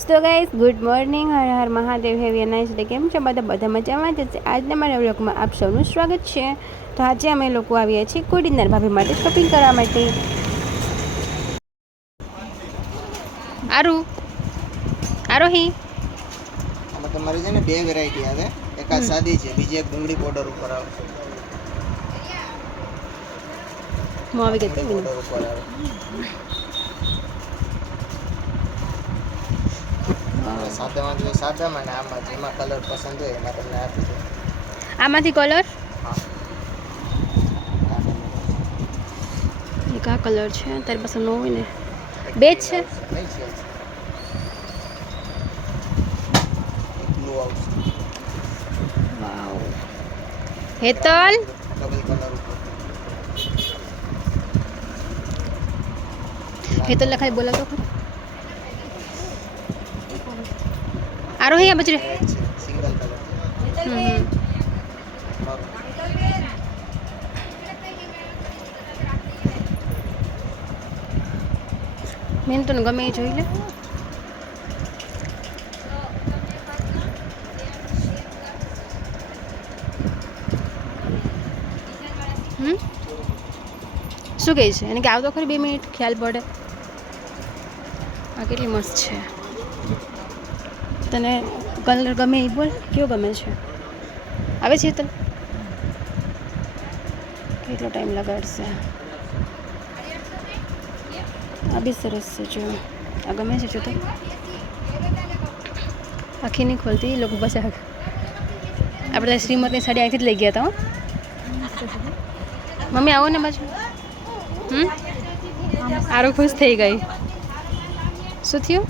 તો guys good morning Har Har Mahadev. Have a nice day કેમ છો? બધા બધા મજામાં? જ છે આજના મારા વ્લોગમાં આપ સૌનું સ્વાગત છે. તો આજે અમે લોકો આવ્યા છીએ કોડીનાર ભાભી માટે શોપિંગ કરવા માટે. આરુ? આરોહી? આમાં તમારી છે ને બે વેરાયટી આવે. એકાદ સાદી છે બીજી એક ડુંગળી બોર્ડર ઉપર આવે. હું આવી ગઈ ઉપર આવે સાદામાં ને આમાં જેમાં કલર પસંદ હોય એમાં તમને આપી દઉં. આમાંથી કલર હા. એક આ કલર છે તારી પાસે ન હોય ને. બે જ છે. બ્લુ હેતલ? કલર હેતલ લખાય બોલાતો ખરો. આરોહી આ બચરે રેડ તો ગમે એ જોઈ લે. શું કહે છે? એને કે આવતો ખરી બે મિનિટ? ખ્યાલ પડે. આ કેટલી મસ્ત છે. તને કલર ગમે એ બોલ કયો ગમે છે? આવે છે તને? કેટલો ટાઈમ લગાડશે? આ બી સરસ છે જો. આ ગમે છે જો તો. આખી નહીં ખોલતી એ લોકો પાસે આપણે શ્રીમતની સાડી અહીંથી જ લઈ ગયા હતા મમ્મી આવો ને બાજુ. હમ? આરો ખુશ થઈ ગઈ. શું થયું?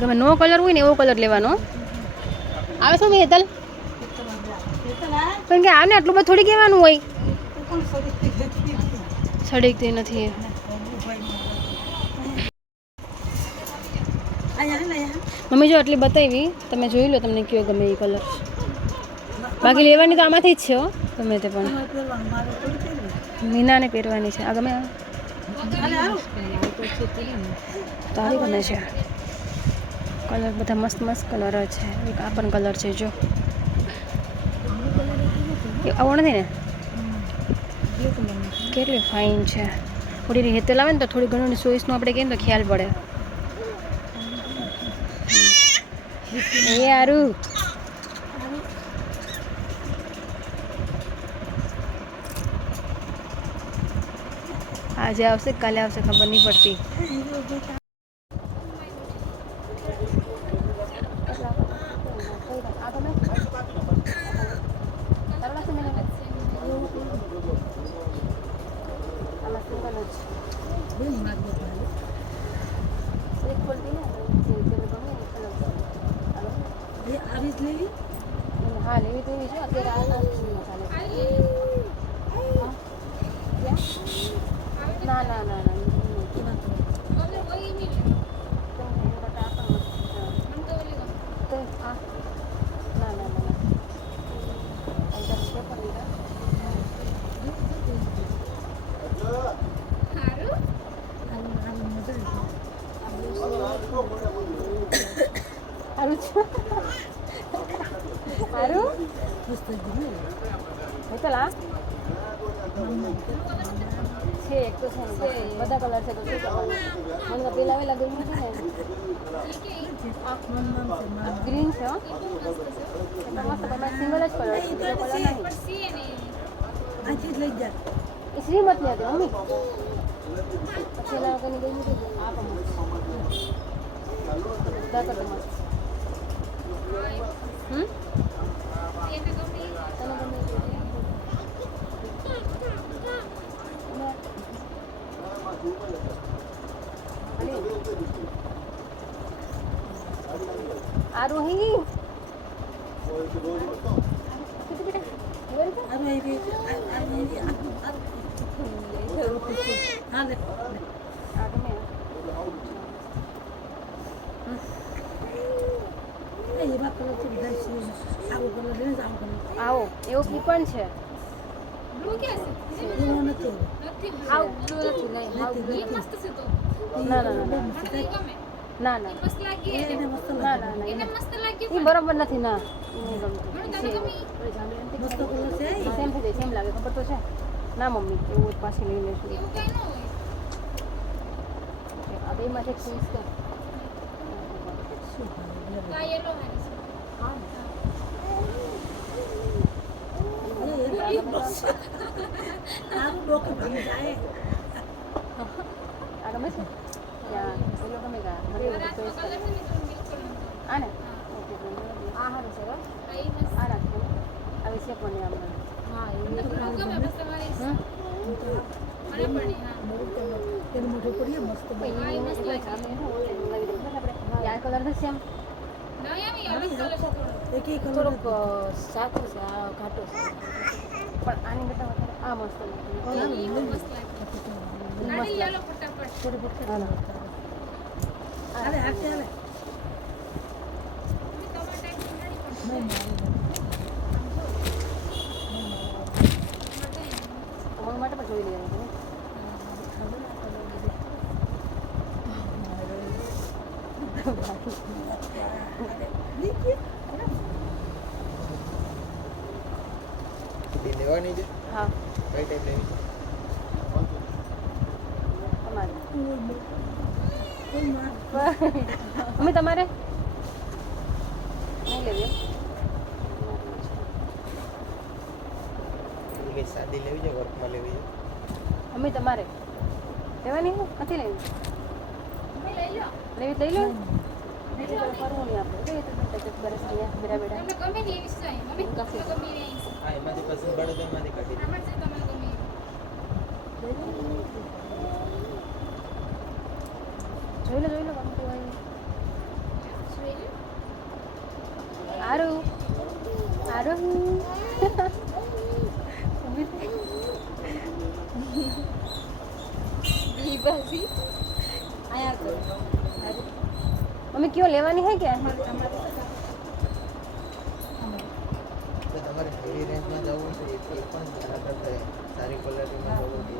ગમે નો કલર હોય ને એવો કલર લેવાનો. આવે શું હેતલ? પણ કે આને આટલું બધું થોડી કહેવાનું હોય. સડીકતી નથી. મમ્મી જો આટલી બતાવી, તમે જોઈ લો તમને કયો ગમે એ કલર બાકી લેવાની તો આમાંથી જ છે હો, ગમે તે પણ. મીનાને પહેરવાની છે. આ ગમે? તારી બને છે. કલર બધા મસ્ત મસ્ત કલર છે. એક આ પણ કલર છે, જો. એ આવો નથી ને? કેટલી ફાઇન છે. થોડી હેતલ લાવે ને તો થોડી ઘણું ચોઈસનું આપણે કહીએ તો ખ્યાલ પડે. એ હારું આજે આવશે, કાલે આવશે, ખબર નહીં પડતી. હા લેવી તો એવી છે અત્યારે આ ચાલે ના ના ના ના તો આ ના ના ના ના અહીંથી છે પણ લીધા સારું છે સારું હેતલ આ છે એક તો છે ને બધા કલર છે તો શું કરવાનું મને તો પેલા વેલા ગમ્યું નથી ને ગ્રીન છે હો એટલે મસ્ત પણ સિંગલ જ કલર છે બીજો કલર નહીં એ શ્રીમતની હતી મમ્મી પછી એના વગરની ગઈ નથી આ પણ મસ્ત છે બધા કરતા મસ્ત હમ તને કલર છે બધા આવો એવું કી પણ છે. આવું નથી નહીં આવું blue નથી. ના ના ના ના. ના ના મસ્ત લાગી એટલે ના ના ના એને મસ્ત લાગ્યું એ બરોબર નથી ના. નથી સેમ થઈ જાય સેમ લાગે. ખબર તો છે. ના મમ્મી એવું જ પાછી લઈ લેશું એવું આ બેમાંથી એક છે. આ ગમે છે યા ઓલો ગમે કા મને એવું રાતનો choice કર. colour છે ને તો milk colour નો. આ ને ઓકે આ હારું છે આ ઈ મસ્ત. આ રાખો હવે છે પણ આમ હા એ ગમે બસ તમારે હમ મને પણ ઈ, હા હા, ઈ મસ્ત લાગે. યાર કલર છે સેમ નવી આવી આવી colour છે થોડો. થોડોક છે આ ઘાટો છે પણ આની આ મસ્ત લાગે માટે પણ જોઈ લેવાનું છે એ લેવાની છે? હા. કઈ ટાઈપ લેવી? મમ્મી તમારે? નહીં લેવી? કઈ સાદી લેવી છે વર્કમાં લેવી છે? અમે તમારે. લેવાની હું? નથી લેવી. લઈ લઈ લો. જોઈ લો જોઈ લો ગમતું હોય. આરું આરું મમ્મી કયો લેવાની હે કે? તો તમારે હેવી રેન્જમાં જવું છે એ પણ બરાબર છે સારી ક્વોલિટીમાં જવું છે.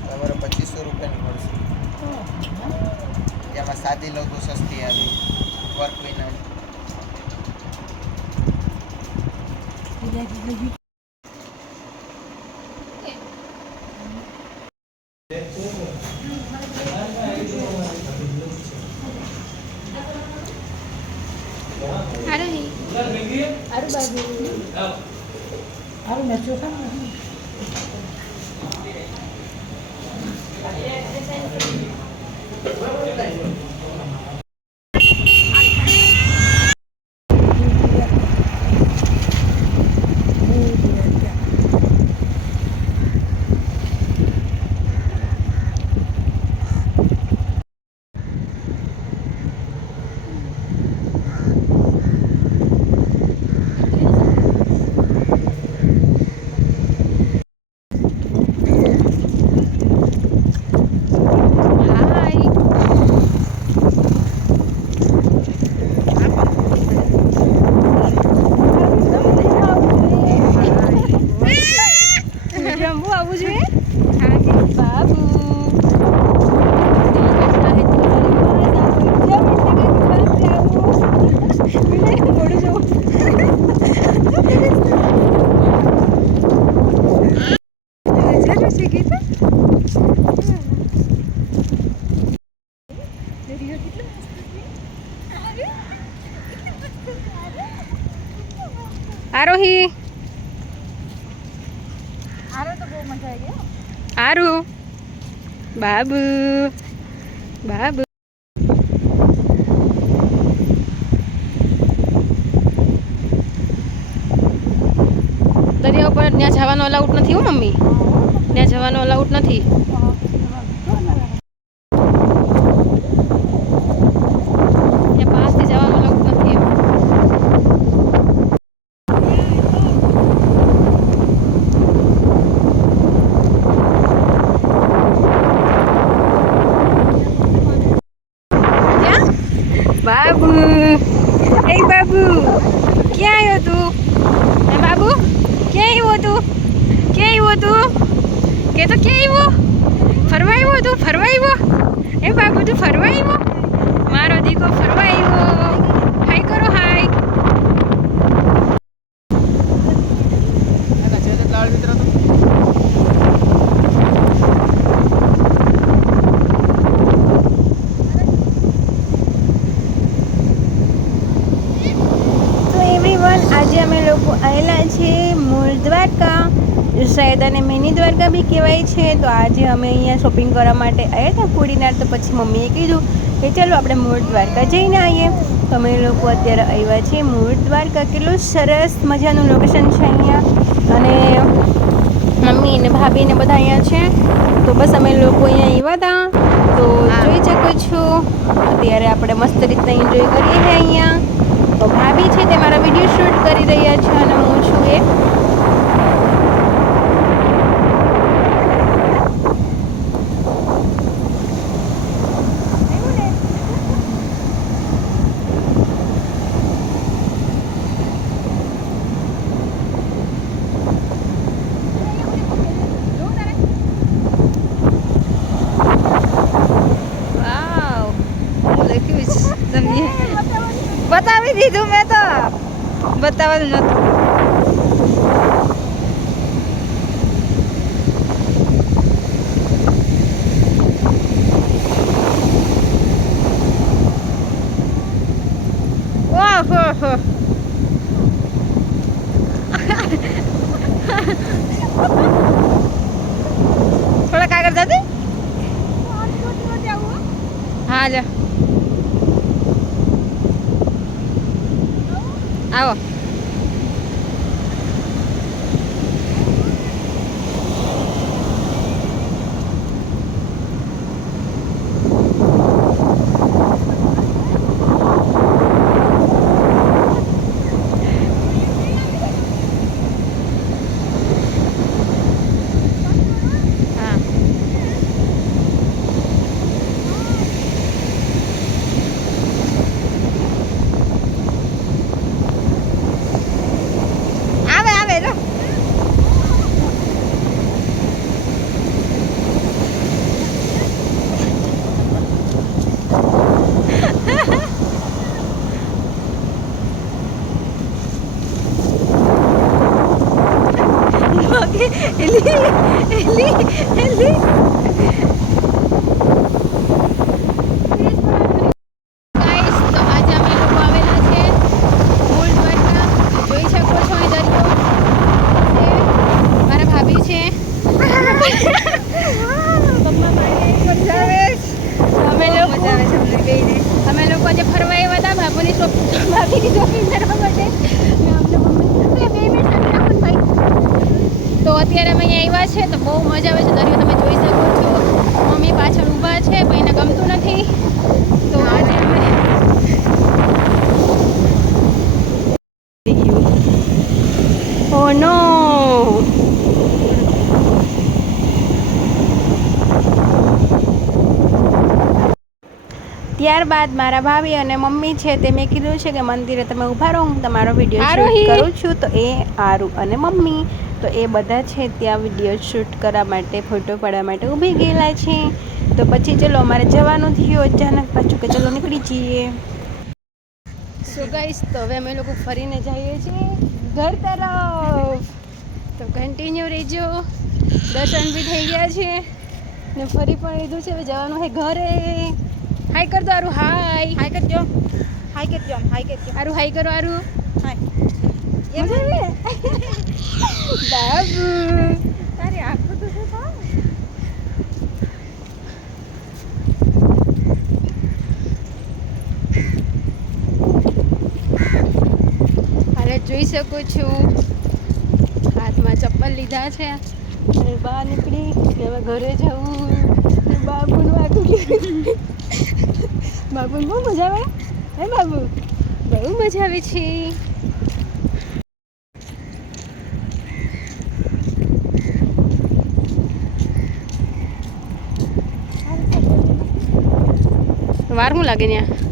તમારે પચીસો રૂપિયાની મળશે. જેમાં સાદી લઉં તો સસ્તી આવી. વર્ક વિના ઓકે. હારું હી. આરું બાજુ હાય જમ્બુ આવવું જોઈએ બાબુ મોડું જવું જરૂર છે ગીતા આરોહી આરુ બાબુ. બાબુ. દરિયા ઉપર ત્યાં જવાનો અલાઉટ નથી હો મમ્મી. ત્યાં જવાનો અલાઉટ નથી ત્યાં પાસથી જવાનો અલાઉડ નથી એમ ક્યાં બાબુ એ બાબુ ક્યાં આવ્યો તું હે બાબુ ક્યાં આવ્યો તું ફરવા આવ્યો? એ બાબુ તું ફરવા આવ્યો? મારો દીકો ફરવા આવ્યો હાય કરો હાય એના છે તે લાળ મિત્ર તો તો એવરીવન આજે અમે લોકો આવેલા છે મૂળ દ્વારકા શાયદ અને મિની દ્વારકા બી કહેવાય છે. તો આજે અમે અહીંયા શોપિંગ કરવા માટે આવ્યા હતા કુડીનાર. તો પછી મમ્મીએ કીધું કે ચાલો આપણે મૂળ દ્વારકા જઈને આવીએ. તો અમે લોકો અત્યારે આવ્યા છીએ મૂળ દ્વારકા. કેટલું સરસ મજાનું લોકેશન છે અહીંયા. અને મમ્મી ને ભાભી ને બધા અહીંયા છે. તો બસ અમે લોકો અહીંયા આવ્યા હતા તો જોઈ શકો છો. અત્યારે આપણે મસ્ત રીતના એન્જોય કરીએ છીએ અહીંયા. તો ભાભી છે તે મારા વીડિયો શૂટ કરી રહ્યા છે અને હું છું એ વાવ લખ્યું છે તમને બતાવી દીધું મેં તો બતાવવાનું નતું ઓહો હો થોડાક આગળ જતી હા જા આવો હા આવે આવે લો એલી એલી એલી ગાઈસ તો આજે અમે લોકો આવેલા છે મૂળ દ્વારકા જોઈ શકો છો અહીં દરિયો છે મારા ભાભી છે અમે લોકો અમે લોકો આજે ફરવા આવ્યા હતા બાબુની શોપ ભાભીની શોપિંગ કરવા માટે ને અમને મમ્મી બે મિનિટ સાથે રાખો ને ભાઈ તો અત્યારે અમે અહીંયા આવ્યા છે તો બહુ મજા આવે છે દરિયો તમે જોઈ શકો છો મમ્મી પાછળ ઊભા છે પણ એને ગમતું તો આજે અમે Oh! ત્યારબાદ મારા ભાભી અને મમ્મી છે તે મેં કીધું છે કે મંદિરે તમે ઊભા રહો હું તમારો વીડિયો શૂટ કરું છું. તો એ આરુ અને મમ્મી. તો એ બધા છે ત્યાં વીડિયો શૂટ કરવા માટે ફોટો પાડવા માટે ઊભી ગયેલા છે. તો પછી ચલો અમારે જવાનું થયું અચાનક પાછું કે ચલો નીકળી જઈએ. સો ગાઈસ તો હવે અમે લોકો ફરીને જઈએ છીએ ઘર તરફ. તો કન્ટિન્યુ રહેજો દર્શન બી થઈ ગયા છે. ને ફરી પણ લીધું છે. હવે જવાનું છે ઘરે. હાય કરતો આરું હાય હાય કરજો હાય કરજો હાય કરજો આરું હાય કરો આરું. હાય બાબુ. તારી આંખો તો છે હાલે જોઈ શકું છું. હાથમાં ચપ્પલ લીધા છે. અને બહાર નીકળી હવે ઘરે જવું. બાબુનું આખું બાબુને બહુ મજા આવે. હે બાબુ? બહુ મજા આવે છે. વાર શું લાગે ત્યાં